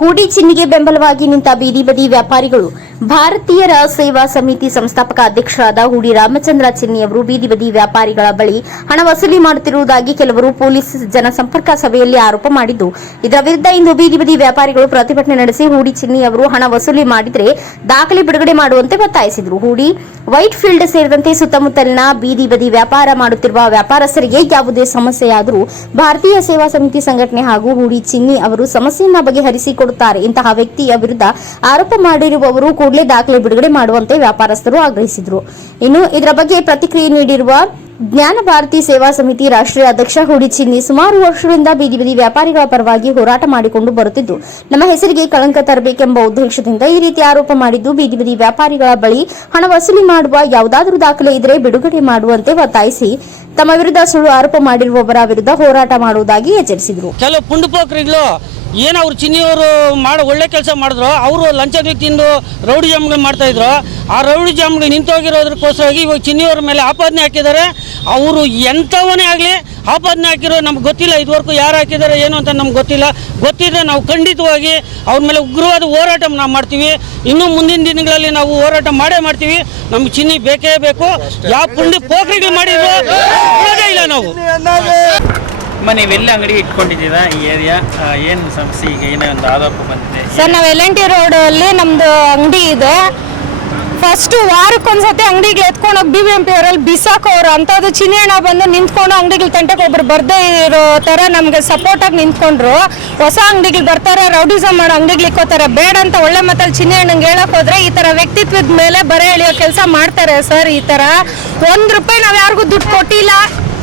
ಹೂಡಿ ಚಿನ್ನಿಗೆ ಬೆಂಬಲವಾಗಿ ನಿಂತ ಬೀದಿ ಬದಿ ವ್ಯಾಪಾರಿಗಳು. ಭಾರತೀಯರ ಸೇವಾ ಸಮಿತಿ ಸಂಸ್ಥಾಪಕ ಅಧ್ಯಕ್ಷರಾದ ಹೂಡಿ ರಾಮಚಂದ್ರ ಚಿನ್ನಿ ಅವರು ಬೀದಿ ಬದಿ ವ್ಯಾಪಾರಿಗಳ ಬಳಿ ಹಣ ವಸೂಲಿ ಮಾಡುತ್ತಿರುವುದಾಗಿ ಕೆಲವರು ಪೊಲೀಸ್ ಜನಸಂಪರ್ಕ ಸಭೆಯಲ್ಲಿ ಆರೋಪ ಮಾಡಿದ್ದು, ಇದರ ವಿರುದ್ಧ ಇಂದು ಬೀದಿ ಬದಿ ವ್ಯಾಪಾರಿಗಳು ಪ್ರತಿಭಟನೆ ನಡೆಸಿ ಹೂಡಿ ಚಿನ್ನಿ ಅವರು ಹಣ ವಸೂಲಿ ಮಾಡಿದರೆ ದಾಖಲೆ ಬಿಡುಗಡೆ ಮಾಡುವಂತೆ ಒತ್ತಾಯಿಸಿದರು. ಹೂಡಿ ವೈಟ್ ಫೀಲ್ಡ್ ಸೇರಿದಂತೆ ಸುತ್ತಮುತ್ತಲಿನ ಬೀದಿ ಬದಿ ವ್ಯಾಪಾರ ಮಾಡುತ್ತಿರುವ ವ್ಯಾಪಾರಸ್ಥರಿಗೆ ಯಾವುದೇ ಸಮಸ್ಯೆಯಾದರೂ ಭಾರತೀಯ ಸೇವಾ ಸಮಿತಿ ಸಂಘಟನೆ ಹಾಗೂ ಹೂಡಿ ಚಿನ್ನಿ ಅವರು ಸಮಸ್ಯೆಯನ್ನ ಬಗೆಹರಿಸಿಕೊಡುತ್ತಾರೆ. ಇಂತಹ ವ್ಯಕ್ತಿಯ ವಿರುದ್ಧ ಆರೋಪ ಮಾಡಿರುವವರು ಕೂಡಲೇ ದಾಖಲೆ ಬಿಡುಗಡೆ ಮಾಡುವಂತೆ ವ್ಯಾಪಾರಸ್ಥರು ಆಗ್ರಹಿಸಿದರು. ಇನ್ನು ಇದರ ಬಗ್ಗೆ ಪ್ರತಿಕ್ರಿಯೆ ನೀಡಿರುವ ಜ್ಞಾನ ಭಾರತಿ ಸೇವಾ ಸಮಿತಿ ರಾಷ್ಟ್ರೀಯ ಅಧ್ಯಕ್ಷ ಹೂಡಿ ಚಿನ್ನಿ, ಸುಮಾರು ವರ್ಷಗಳಿಂದ ಬೀದಿ ಬದಿ ವ್ಯಾಪಾರಿಗಳ ಪರವಾಗಿ ಹೋರಾಟ ಮಾಡಿಕೊಂಡು ಬರುತ್ತಿದ್ದು, ನಮ್ಮ ಹೆಸರಿಗೆ ಕಳಂಕ ತರಬೇಕೆಂಬ ಉದ್ದೇಶದಿಂದ ಈ ರೀತಿ ಆರೋಪ ಮಾಡಿದ್ದು, ಬೀದಿ ಬದಿ ವ್ಯಾಪಾರಿಗಳ ಬಳಿ ಹಣ ವಸೂಲಿ ಮಾಡುವ ಯಾವುದಾದರೂ ದಾಖಲೆ ಇದ್ದರೆ ಬಿಡುಗಡೆ ಮಾಡುವಂತೆ ಒತ್ತಾಯಿಸಿ ತಮ್ಮ ವಿರುದ್ಧ ಸುಳ್ಳು ಆರೋಪ ಮಾಡಿರುವವರ ವಿರುದ್ಧ ಹೋರಾಟ ಮಾಡುವುದಾಗಿ ಎಚ್ಚರಿಸಿದರು. ಕೆಲವು ಪುಂಡುಪೋಕರಿಗಳು ಏನು ಅವ್ರು ಚಿನ್ನಿಯವರು ಒಳ್ಳೆ ಕೆಲಸ ಮಾಡಿದ್ರು, ಅವರು ಲಂಚಗಳು ತಿಂದು ರೌಡಿ ಜಾಮ್ಗಳು ಮಾಡ್ತಾ ಇದ್ರು. ಆ ರೌಡಿ ಜಾಮ್ಗಳು ನಿಂತೋಗಿರೋದಕ್ಕೋಸ್ಕರವಾಗಿ ಇವಾಗ ಚಿನ್ನಿಯವರ ಮೇಲೆ ಆಪಾದನೆ ಹಾಕಿದ್ದಾರೆ. ಅವರು ಎಂಥವನೇ ಆಗಲಿ ಆಪಾದನೆ ಹಾಕಿರೋ ನಮ್ಗೆ ಗೊತ್ತಿಲ್ಲ, ಇದುವರೆಗೂ ಯಾರು ಹಾಕಿದ್ದಾರೆ ಏನು ಅಂತ ನಮ್ಗೆ ಗೊತ್ತಿಲ್ಲ. ಗೊತ್ತಿದ್ರೆ ನಾವು ಖಂಡಿತವಾಗಿ ಅವ್ರ ಮೇಲೆ ಉಗ್ರವಾದ ಹೋರಾಟ ನಾವು ಮಾಡ್ತೀವಿ. ಇನ್ನೂ ಮುಂದಿನ ದಿನಗಳಲ್ಲಿ ನಾವು ಹೋರಾಟ ಮಾಡೇ ಮಾಡ್ತೀವಿ. ನಮ್ಗೆ ಚಿನ್ನಿ ಬೇಕೇ ಬೇಕು. ಯಾವ ಪೋಖರಿಗಳು ಮಾಡಿದ್ರು ಇಲ್ಲ ನಾವು. ನೀವೆಲ್ಲ ಅಂಗಡಿ ಇಟ್ಕೊಂಡಿದ್ದೀರಾ ಈ ಏರಿಯಾ, ಏನು ಸಮಸ್ಯೆ? ಈಗ ಏನೋ ಒಂದು ಆರೋಪ ಬಂದಿದೆ ಸರ್. ನಾವು LNT ರೋಡಲ್ಲಿ ನಮ್ಮದು ಅಂಗಡಿ ಇದೆ. ಫಸ್ಟ್ ವಾರಕ್ಕೊಂದ್ಸತಿ ಅಂಗಡಿಗೆ ಎತ್ಕೊಂಡೋಗಿ BBMP ಅವರಲ್ಲಿ ಬಿಸಾಕೋರು ಅಂಥದ್ದು ಚಿನ್ನಿ ಹಣ ಬಂದು ನಿಂತ್ಕೊಂಡು ಅಂಗಡಿಗಳು ತಂಟಕ್ಕೆ ಒಬ್ರು ಬರ್ದೇ ಇರೋ ಥರ ನಮಗೆ ಸಪೋರ್ಟಾಗಿ ನಿಂತ್ಕೊಂಡ್ರು. ಹೊಸ ಅಂಗಡಿಗಳು ಬರ್ತಾರೆ, ರೌಡಿಸಮ್ ಮಾಡೋ ಅಂಗಡಿಗಳು ಇಕ್ಕೋತಾರೆ. ಬೇಡ ಅಂತ ಒಳ್ಳೆ ಮಾತಲ್ಲಿ ಚಿನ್ನಿ ಹಣ್ಣಂಗೆ ಹೇಳಕ್ ಹೋದ್ರೆ ಈ ಥರ ವ್ಯಕ್ತಿತ್ವದ ಮೇಲೆ ಬರೆ ಎಳೆಯೋ ಕೆಲಸ ಮಾಡ್ತಾರೆ ಸರ್. ಈ ಥರ ₹1 ನಾವು ಯಾರಿಗೂ ದುಡ್ಡು ಕೊಟ್ಟಿಲ್ಲ,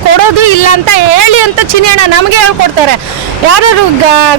ಕೊಡೋದು ಇಲ್ಲ ಅಂತ ಹೇಳಿ ಅಂತ ಚಿನ್ನಿ ಹಣ ನಮಗೆ ಹೇಳ್ಕೊಡ್ತಾರೆ. ಯಾರು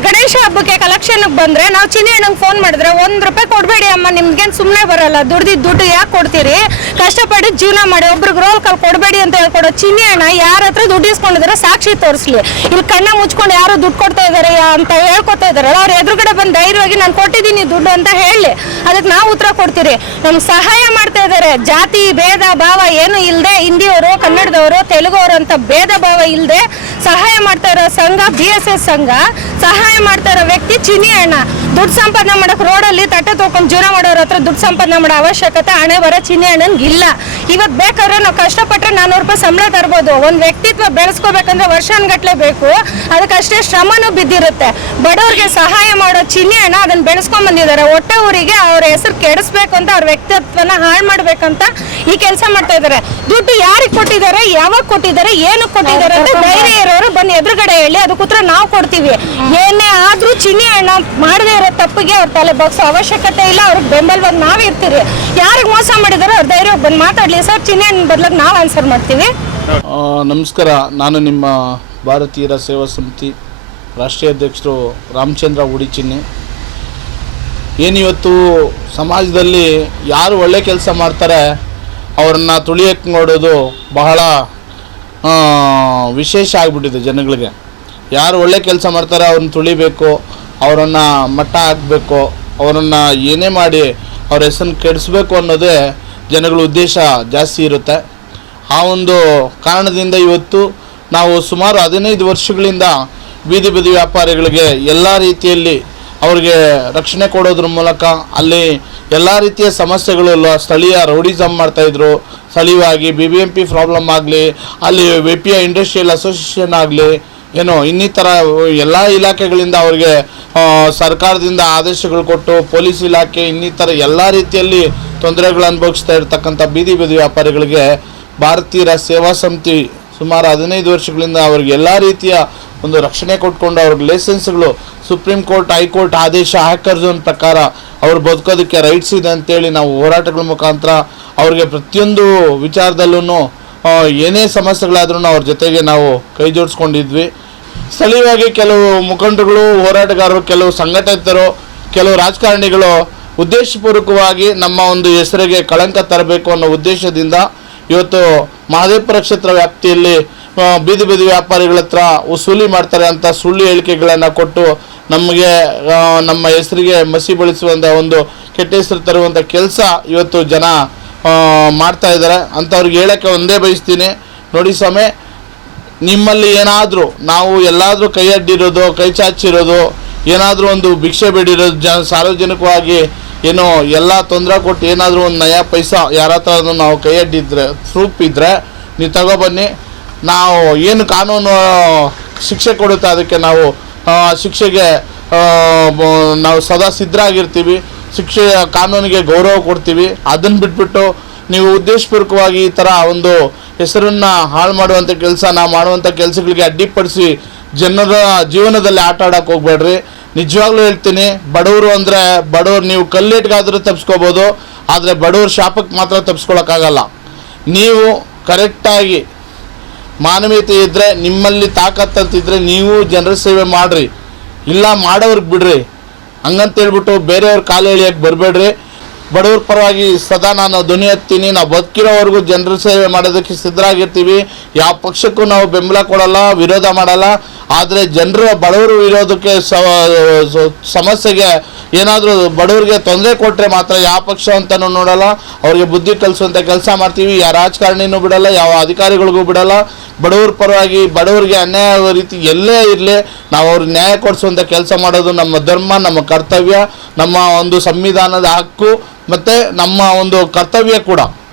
ಗಣೇಶ ಹಬ್ಬಕ್ಕೆ ಕಲೆಕ್ಷನ್ಗೆ ಬಂದರೆ ನಾವು ಚಿನ್ನಿ ಹಣ್ಣಂಗೆ ಫೋನ್ ಮಾಡಿದ್ರೆ ₹1 ಕೊಡಬೇಡಿ ಅಮ್ಮ, ನಿಮ್ಗೇನು ಸುಮ್ಮನೆ ಬರಲ್ಲ, ದುಡ್ಡು ಯಾಕೆ ಕೊಡ್ತೀರಿ, ಕಷ್ಟಪಟ್ಟು ಜೀವನ ಮಾಡಿ, ಒಬ್ರಿಗೆ ರೋಲ್ ಕಾಲ್ ಕೊಡಬೇಡಿ ಅಂತ ಹೇಳ್ಕೊಡೋ ಚಿನ್ನಿ ಹಣ ಯಾರ ಹತ್ರ ದುಡ್ಡು ಇಸ್ಕೊಂಡಿದ್ದಾರೆ ಸಾಕ್ಷಿ ತೋರಿಸ್ಲಿ. ಇಲ್ಲಿ ಕಣ್ಣ ಮುಚ್ಕೊಂಡು ಯಾರು ದುಡ್ಡು ಕೊಡ್ತಾ ಇದ್ದಾರೆ ಅಂತ ಹೇಳ್ಕೊತಾ ಇದ್ದಾರಲ್ಲ, ಅವ್ರು ಎದುರುಗಡೆ ಬಂದು ಧೈರ್ಯವಾಗಿ ನಾನು ಕೊಟ್ಟಿದ್ದೀನಿ ದುಡ್ಡು ಅಂತ ಹೇಳಿ ಅದಕ್ಕೆ ನಾವು ಉತ್ತರ ಕೊಡ್ತೀರಿ. ನಮ್ಗೆ ಸಹಾಯ ಮಾಡ್ತಾ ಇದ್ದಾರೆ. ಜಾತಿ ಭೇದ ಭಾವ ಏನು ಇಲ್ಲದೆ, ಹಿಂದಿಯವರು ಕನ್ನಡದವರು ತೆಲುಗವರು ಅಂತ ಭೇದ ಭಾವ ಇಲ್ಲದೆ ಸಹಾಯ ಮಾಡ್ತಾ ಇರೋ ಸಂಘ BSS ಸಂಘ. ಸಹಾಯ ಮಾಡ್ತಾ ಇರೋ ವ್ಯಕ್ತಿ ಚಿನ್ನಿ ಅಣ್ಣ. ದುಡ್ಡು ಸಂಪಾದನೆ ಮಾಡೋಕೆ ರೋಡಲ್ಲಿ ತಟ್ಟೆ ತೊಗೊಂಡು ಜೀವನ ಮಾಡೋರ ಹತ್ರ ದುಡ್ಡು ಸಂಪಾದನೆ ಮಾಡೋ ಅವಶ್ಯಕತೆ ಹಣೆ ಬರೋ ಚಿನ್ನಿ ಅಣ್ಣನಿಗೆ ಇಲ್ಲ. ಇವತ್ತು ಬೇಕಾದ್ರೆ ನಾವು ಕಷ್ಟಪಟ್ಟರೆ ₹400 ಸಂಬಳ ತರ್ಬೋದು. ಒಂದು ವ್ಯಕ್ತಿತ್ವ ಬೆಳೆಸ್ಕೋಬೇಕಂದ್ರೆ ವರ್ಷಾನುಗಟ್ಲೆ ಬೇಕು, ಅದಕ್ಕಷ್ಟೇ ಶ್ರಮನೂ ಬಿದ್ದಿರುತ್ತೆ. ಬಡವ್ರಿಗೆ ಸಹಾಯ ಮಾಡೋ ಚಿನ್ನಿ ಅಣ್ಣ ಅದನ್ನು ಬೆಳೆಸ್ಕೊಂಡ್ ಬಂದಿದ್ದಾರೆ. ಹೊಟ್ಟೆ ಊರಿಗೆ ಅವ್ರ ಹೆಸರು ಕೆಡಿಸ್ಬೇಕು ಅಂತ, ಅವ್ರ ವ್ಯಕ್ತಿತ್ವನ ಹಾಳು ಮಾಡ್ಬೇಕಂತ ಈ ಕೆಲಸ ಮಾಡ್ತಾ ಇದ್ದಾರೆ. ದುಡ್ಡು ಯಾರಿಗೆ ಕೊಟ್ಟಿದ್ದಾರೆ, ಯಾವಾಗ ಕೊಟ್ಟಿದ್ದಾರೆ, ಏನಕ್ಕೆ ಕೊಟ್ಟಿದ್ದಾರೆ ಅಂತ ಧೈರ್ಯ ಇರೋರು ಬಂದು ಎದುರುಗಡೆ ಹೇಳಿ, ಅದಕ್ಕೆ ಉತ್ತರ ನಾವು ಕೊಡ್ತೀವಿ. ಏನೇ ಆದ್ರೂ ಚಿನ್ನಿ ಅಣ್ಣ ಮಾಡದೇ ಇರೋ ತಪ್ಪಿಗೆ ಅವ್ರ ತಲೆ ಬಗ್ಸೋ ಅವಶ್ಯಕತೆ ಇಲ್ಲ. ಅವ್ರಿಗೆ ಬೆಂಬಲವಾಗಿ ನಾವು ಇರ್ತೀವಿ. ಯಾರಿಗೆ ಮೋಸ ಮಾಡಿದಾರೋ ಅವ್ರ ಧೈರ್ಯವಾಗಿ ಬಂದು ಮಾತಾಡಲಿ ಸರ್. ಚಿನ್ನಿ ಅಣ್ಣ ಬದಲಾಗಿ ನಾವು ಆನ್ಸರ್ ಮಾಡ್ತೀವಿ. ನಮಸ್ಕಾರ, ನಾನು ನಿಮ್ಮ ಭಾರತೀಯರ ಸೇವಾ ಸಮಿತಿ ರಾಷ್ಟ್ರೀಯ ಅಧ್ಯಕ್ಷರು ರಾಮಚಂದ್ರ ಹೂಡಿ ಚಿನ್ನಿ. ಏನಿವತ್ತು ಸಮಾಜದಲ್ಲಿ ಯಾರು ಒಳ್ಳೆ ಕೆಲಸ ಮಾಡ್ತಾರೆ ಅವ್ರನ್ನ ತುಳಿಯಕ್ಕೆ ನೋಡೋದು ಬಹಳ ವಿಶೇಷ ಆಗಿಬಿಟ್ಟಿದೆ ಜನಗಳಿಗೆ. ಯಾರು ಒಳ್ಳೆ ಕೆಲಸ ಮಾಡ್ತಾರೆ ಅವ್ರನ್ನ ತುಳಿಬೇಕು, ಅವರನ್ನು ಮಟ್ಟ ಹಾಕಬೇಕು, ಅವರನ್ನು ಏನೇ ಮಾಡಿ ಅವ್ರ ಹೆಸರನ್ನು ಕೆಡಿಸ್ಬೇಕು ಅನ್ನೋದೇ ಜನಗಳ ಉದ್ದೇಶ ಜಾಸ್ತಿ ಇರುತ್ತೆ. ಆ ಒಂದು ಕಾರಣದಿಂದ ಇವತ್ತು ನಾವು ಸುಮಾರು 15 ವರ್ಷಗಳಿಂದ ಬೀದಿ ಬದಿ ವ್ಯಾಪಾರಿಗಳಿಗೆ ಎಲ್ಲ ರೀತಿಯಲ್ಲಿ ಅವ್ರಿಗೆ ರಕ್ಷಣೆ ಕೊಡೋದ್ರ ಮೂಲಕ ಅಲ್ಲಿ ಎಲ್ಲ ರೀತಿಯ ಸಮಸ್ಯೆಗಳು ಸ್ಥಳೀಯ ರೌಡಿಸಮ್ ಮಾಡ್ತಾಯಿದ್ರು. ಸ್ಥಳೀಯವಾಗಿ BBMP ಪ್ರಾಬ್ಲಮ್ ಆಗಲಿ, ಅಲ್ಲಿ WPI ಇಂಡಸ್ಟ್ರಿಯಲ್ ಅಸೋಸಿಯೇಷನ್ ಆಗಲಿ, ಏನೋ ಇನ್ನಿತರ ಎಲ್ಲ ಇಲಾಖೆಗಳಿಂದ ಅವ್ರಿಗೆ ಸರ್ಕಾರದಿಂದ ಆದೇಶಗಳು ಕೊಟ್ಟು ಪೊಲೀಸ್ ಇಲಾಖೆ ಇನ್ನಿತರ ಎಲ್ಲ ರೀತಿಯಲ್ಲಿ ತೊಂದರೆಗಳು ಅನುಭವಿಸ್ತಾ ಇರ್ತಕ್ಕಂಥ ಬೀದಿ ಬದಿ ವ್ಯಾಪಾರಿಗಳಿಗೆ ಭಾರತೀಯರ ಸೇವಾ ಸಮಿತಿ ಸುಮಾರು 15 ವರ್ಷಗಳಿಂದ ಅವ್ರಿಗೆ ಎಲ್ಲ ರೀತಿಯ ಒಂದು ರಕ್ಷಣೆ ಕೊಟ್ಕೊಂಡು ಅವ್ರಿಗೆ ಲೈಸೆನ್ಸ್ಗಳು ಸುಪ್ರೀಂ ಕೋರ್ಟ್, ಹೈಕೋರ್ಟ್ ಆದೇಶ ಹ್ಯಾಕರ್ ಝೋನ್ ಪ್ರಕಾರ ಅವ್ರು ಬದುಕೋದಕ್ಕೆ ರೈಟ್ಸ್ ಇದೆ ಅಂತೇಳಿ ನಾವು ಹೋರಾಟಗಳ ಮುಖಾಂತರ ಅವ್ರಿಗೆ ಪ್ರತಿಯೊಂದು ವಿಚಾರದಲ್ಲೂ ಏನೇ ಸಮಸ್ಯೆಗಳಾದ್ರೂ ಅವ್ರ ಜೊತೆಗೆ ನಾವು ಕೈ ಜೋಡಿಸ್ಕೊಂಡಿದ್ವಿ. ಸ್ಥಳೀಯವಾಗಿ ಕೆಲವು ಮುಖಂಡರುಗಳು, ಹೋರಾಟಗಾರರು, ಕೆಲವು ಸಂಘಟಿತರು, ಕೆಲವು ರಾಜಕಾರಣಿಗಳು ಉದ್ದೇಶಪೂರ್ವಕವಾಗಿ ನಮ್ಮ ಒಂದು ಹೆಸರಿಗೆ ಕಳಂಕ ತರಬೇಕು ಅನ್ನೋ ಉದ್ದೇಶದಿಂದ ಇವತ್ತು ಮಹದೇವಪುರ ಕ್ಷೇತ್ರ ವ್ಯಾಪ್ತಿಯಲ್ಲಿ ಬೀದಿ ಬದಿ ವ್ಯಾಪಾರಿಗಳ ಹತ್ರ ವಸೂಲಿ ಮಾಡ್ತಾರೆ ಅಂತ ಸುಳ್ಳು ಹೇಳಿಕೆಗಳನ್ನು ಕೊಟ್ಟು ನಮಗೆ ನಮ್ಮ ಹೆಸರಿಗೆ ಮಸಿ ಬಳಸುವಂಥ ಒಂದು ಕೆಟ್ಟ ಹೆಸರು ತರುವಂಥ ಕೆಲಸ ಇವತ್ತು ಜನ ಮಾಡ್ತಾ ಇದ್ದಾರೆ. ಅಂಥವ್ರಿಗೆ ಹೇಳೋಕ್ಕೆ ಒಂದೇ ಬಯಸ್ತೀನಿ, ನೋಡಿ ಸ್ವಾಮಿ, ನಿಮ್ಮಲ್ಲಿ ಏನಾದರೂ ನಾವು ಎಲ್ಲಾದರೂ ಕೈ ಅಡ್ಡಿರೋದು, ಕೈ ಚಾಚಿರೋದು, ಏನಾದರೂ ಒಂದು ಭಿಕ್ಷೆ ಬೇಡಿರೋ ಸಾರ್ವಜನಿಕವಾಗಿ ಏನೋ ಎಲ್ಲ ತೊಂದರೆ ಕೊಟ್ಟು ಏನಾದರೂ ಒಂದು ನಯ ಪೈಸಾ ಯಾರ ಹತ್ರ ನಾವು ಕೈ ಅಡ್ಡಿದ್ರೆ ಪ್ರೂಫ್ ಇದ್ದರೆ ನೀವು ತಗೊಬನ್ನಿ. ನಾವು ಏನು ಕಾನೂನು ಶಿಕ್ಷೆ ಕೊಡುತ್ತೆ ಅದಕ್ಕೆ ನಾವು ಶಿಕ್ಷೆಗೆ ನಾವು ಸದಾ ಸಿದ್ಧರಾಗಿರ್ತೀವಿ. ಶಿಕ್ಷೆ ಕಾನೂನಿಗೆ ಗೌರವ ಕೊಡ್ತೀವಿ. ಅದನ್ನು ಬಿಟ್ಬಿಟ್ಟು ನೀವು ಉದ್ದೇಶಪೂರ್ವಕವಾಗಿ ಈ ಥರ ಒಂದು ಹೆಸರನ್ನು ಹಾಳು ಮಾಡುವಂಥ ಕೆಲಸ, ನಾವು ಮಾಡುವಂಥ ಕೆಲಸಗಳಿಗೆ ಅಡ್ಡಿಪಡಿಸಿ ಜನರ ಜೀವನದಲ್ಲಿ ಆಟ ಆಡೋಕ್ಕೆ ಹೋಗ್ಬೇಡ್ರಿ. ನಿಜವಾಗ್ಲೂ ಹೇಳ್ತೀನಿ, ಬಡವರು ಅಂದರೆ ಬಡವರು ನೀವು ಕಲ್ಲಿಟ್ಗಾದರೂ ತಪ್ಪಿಸ್ಕೋಬೋದು, ಆದರೆ ಬಡವ್ರ ಶಾಪಕ್ಕೆ ಮಾತ್ರ ತಪ್ಪಿಸ್ಕೊಳಕ್ಕಾಗಲ್ಲ. ನೀವು ಕರೆಕ್ಟಾಗಿ ಮಾನವೀಯತೆ ಇದ್ದರೆ, ನಿಮ್ಮಲ್ಲಿ ತಾಕತ್ತಂತಿದ್ರೆ ನೀವು ಜನರ ಸೇವೆ ಮಾಡಿರಿ, ಇಲ್ಲ ಮಾಡೋರ್ಗೆ ಬಿಡ್ರಿ. ಹಂಗಂತೇಳ್ಬಿಟ್ಟು ಬೇರೆಯವ್ರ ಕಾಲು ಎಳಿಯೋಕ್ಕೆ ಬರಬೇಡ್ರಿ. ಬಡವ್ರ ಪರವಾಗಿ ಸದಾ ನಾನು ಧ್ವನಿ ಎತ್ತೀನಿ. ನಾವು ಬದುಕಿರೋವರೆಗೂ ಜನರ ಸೇವೆ ಮಾಡೋದಕ್ಕೆ ಸಿದ್ಧರಾಗಿರ್ತೀವಿ. ಯಾವ ಪಕ್ಷಕ್ಕೂ ನಾವು ಬೆಂಬಲ ಕೊಡಲ್ಲ, ವಿರೋಧ ಮಾಡಲ್ಲ. ಆದರೆ ಜನರ ಬಡವರು ಇರೋದಕ್ಕೆ ಸಮಸ್ಯೆಗೆ ಏನಾದರೂ ಬಡವರಿಗೆ ತೊಂದರೆ ಕೊಟ್ಟರೆ ಮಾತ್ರ ಯಾವ ಪಕ್ಷ ಅಂತಲೂ ನೋಡಲ್ಲ, ಅವ್ರಿಗೆ ಬುದ್ಧಿ ಕಲಿಸುವಂಥ ಕೆಲಸ ಮಾಡ್ತೀವಿ. ಯಾವ ರಾಜಕಾರಣಿನೂ ಬಿಡಲ್ಲ, ಯಾವ ಅಧಿಕಾರಿಗಳಿಗೂ ಬಿಡಲ್ಲ. ಬಡವ್ರ ಪರವಾಗಿ ಬಡವರಿಗೆ ಅನ್ಯಾಯ ರೀತಿ ಎಲ್ಲೇ ಇರಲಿ ನಾವು ಅವ್ರಿಗೆ ನ್ಯಾಯ ಕೊಡಿಸುವಂಥ ಕೆಲಸ ಮಾಡೋದು ನಮ್ಮ ಧರ್ಮ, ನಮ್ಮ ಕರ್ತವ್ಯ, ನಮ್ಮ ಒಂದು ಸಂವಿಧಾನದ ಹಕ್ಕು ಮತ್ತು ನಮ್ಮ ಒಂದು ಕರ್ತವ್ಯ ಕೂಡ.